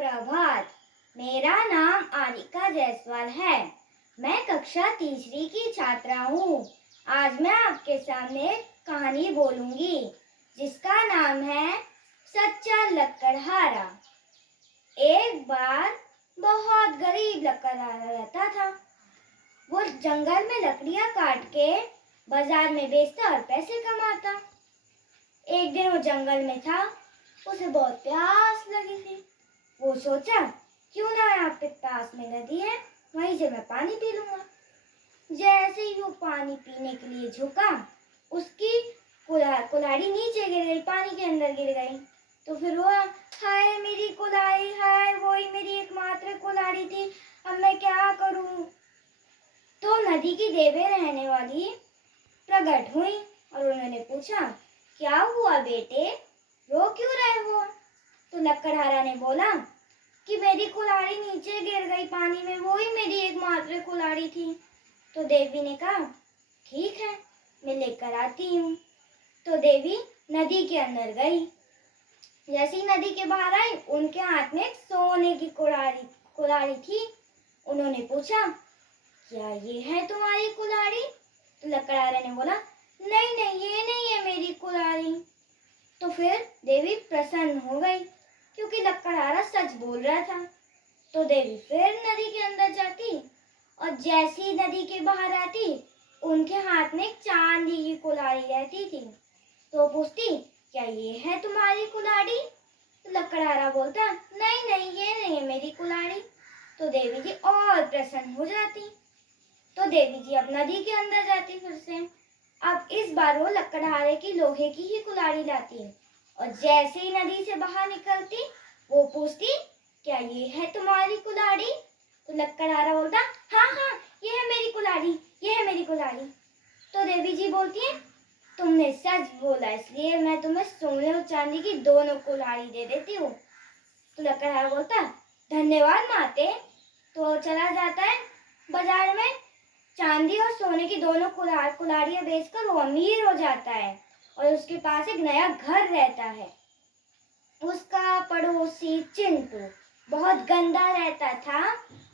सुप्रभात। मेरा नाम आलिका जायसवाल है। मैं कक्षा तीसरी की छात्रा हूँ। आज मैं आपके सामने एक कहानी बोलूंगी जिसका नाम है सच्चा लकड़हारा। एक बार बहुत गरीब लकड़हारा रहता था। वो जंगल में लकड़ियाँ काट के बाजार में बेचता और पैसे कमाता। एक दिन वो जंगल में था, उसे बहुत प्यास लगी थी। वो सोचा, क्यों ना यहाँ पे पास में नदी है, वहीं से मैं पानी पी लूंगा। जैसे ही वो पानी पीने के लिए झुका, उसकी कुल्हाड़ी नीचे गिर गई, पानी के अंदर गिर गई। तो फिर वो, हाय मेरी कुल्हाड़ी, हाय वही मेरी एकमात्र कुल्हाड़ी थी, अब मैं क्या करूं। तो नदी की देवी रहने वाली प्रकट हुई और उन्होंने पूछा, क्या हुआ बेटे, रो क्यों रहे हो। तो लकड़हारा ने बोला कि मेरी कुल्हाड़ी नीचे गिर गई पानी में, वो ही मेरी एकमात्र कुल्हाड़ी थी। तो देवी ने कहा, ठीक है, मैं लेकर आती हूँ। तो देवी नदी के अंदर गई। जैसे ही नदी के बाहर आई, उनके हाथ में एक सोने की कुल्हाड़ी थी। उन्होंने पूछा, क्या ये है तुम्हारी कुल्हाड़ी। तो लकड़हारा ने बोला, नहीं नहीं, ये नहीं है मेरी कुल्हाड़ी। तो फिर देवी प्रसन्न हो गई क्योंकि लकड़हारा सच बोल रहा था। तो देवी फिर नदी के अंदर जाती और जैसी ही नदी के बाहर आती, उनके हाथ में एक चांदी की कुल्हाड़ी रहती थी। तो पूछती, क्या ये है तुम्हारी कुल्हाड़ी। तो लकड़हारा बोलता, नहीं नहीं, ये नहीं है मेरी कुल्हाड़ी। तो देवी जी और प्रसन्न हो जाती। तो देवी जी अब नदी के अंदर जाती फिर से। अब इस बार वो लकड़हारे की लोहे की ही कुल्हाड़ी लाती और जैसे ही नदी से बाहर निकलती, वो पूछती, क्या ये है तुम्हारी कुल्हाड़ी। तो लकड़हारा बोलता, हाँ हाँ, ये है मेरी कुल्हाड़ी, ये है मेरी कुल्हाड़ी। तो देवी जी बोलती है, तुमने सच बोला, इसलिए मैं तुम्हें सोने और चांदी की दोनों कुल्हाड़ी दे देती हूँ। तो लकड़हारा बोलता, धन्यवाद माते। तो चला जाता है बाजार में, चांदी और सोने की दोनों कुल्हाड़ियां बेचकर वो अमीर हो जाता है और उसके पास एक नया घर रहता है। उसका पड़ोसी चिंटू बहुत गंदा रहता था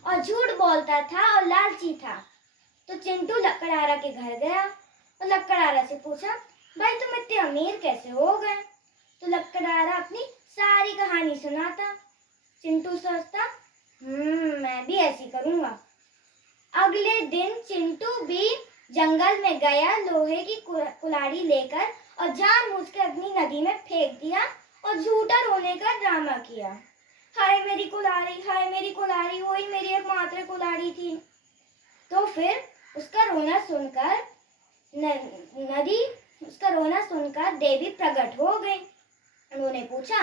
और झूठ बोलता था और लालची था। तो चिंटू लकड़हारा के घर गया और लकड़हारा से पूछा, भाई तुम इतने अमीर कैसे हो गए। तो लकड़हारा अपनी सारी कहानी सुनाता। चिंटू सोचता, मैं भी ऐसी करूंगा। अगले दिन चिंटू भी जंगल में गया लोहे की कुल्हाड़ी लेकर और जानबूझकर अपनी नदी में फेंक दिया और झूठा रोने का ड्रामा किया। हाय मेरी कुल्हाड़ी, हाय मेरी कुल्हाड़ी, वही मेरी एकमात्र कुल्हाड़ी थी। तो फिर उसका रोना सुनकर देवी प्रकट हो गई। उन्होंने पूछा,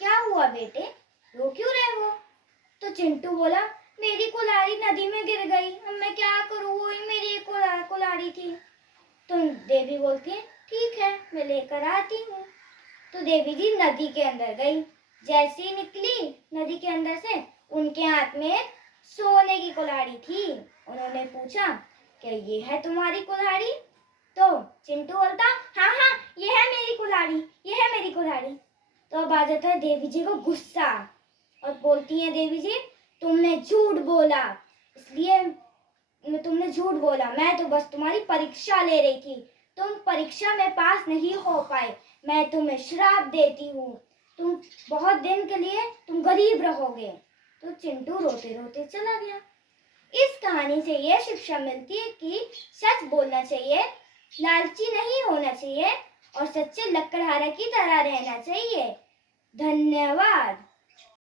क्या हुआ बेटे, रो क्यों रहे हो। तो चिंटू बोला, मेरी कुल्हाड़ी नदी में गिर गई, अब मैं क्या करूँ, वही मेरी कुल्हाड़ी थी। तो देवी बोलती है, ठीक है, मैं लेकर आती हूँ। तो देवी जी नदी के अंदर गई। जैसे ही निकली नदी के अंदर से, उनके हाथ में एक सोने की कुल्हाड़ी थी। उन्होंने पूछा, क्या ये है तुम्हारी कुल्हाड़ी। तो चिंटू बोलता, हाँ हाँ, ये है मेरी कुल्हाड़ी, ये है मेरी कुल्हाड़ी। तो अब आ जाता है देवी जी को गुस्सा और बोलती है देवी जी, तुमने झूठ बोला, तुमने झूठ बोला, मैं तो बस तुम्हारी परीक्षा ले रही थी, तुम परीक्षा में पास नहीं हो पाए, मैं तुम्हें श्राप देती हूँ, तुम बहुत दिन के लिए तुम गरीब रहोगे। तो चिंटू रोते रोते चला गया। इस कहानी से यह शिक्षा मिलती है कि सच बोलना चाहिए, लालची नहीं होना चाहिए और सच्चे लकड़हारे की तरह रहना चाहिए। धन्यवाद।